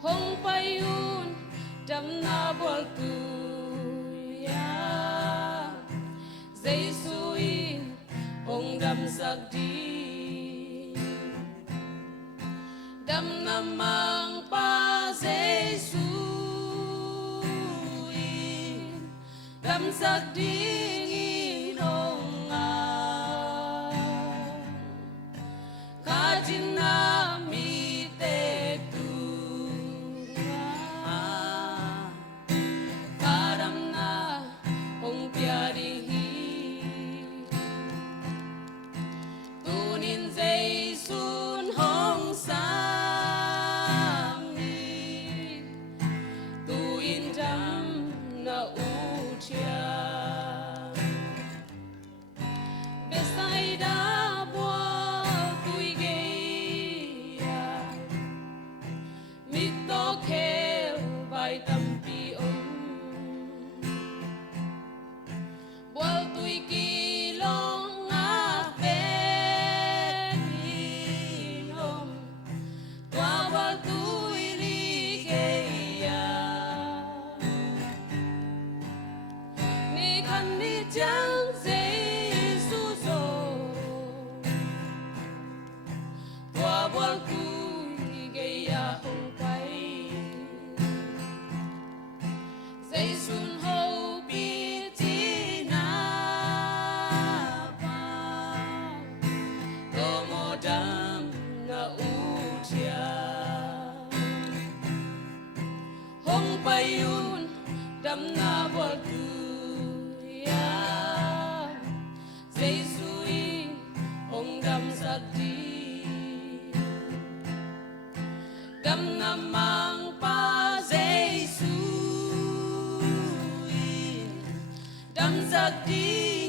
hong payun dam na bol tu ya Giêsu-in hong dam sak di dam na mang pa Giêsu-in dam sak di Chẳng Giêsu rồi qua bao tuổi gây ya không quay Giêsu hậu biết chi na ba có một đam na utia hong payun đam na bao Giêsu-in hong dam sak di dam na mang pa Giêsu-in dam sak di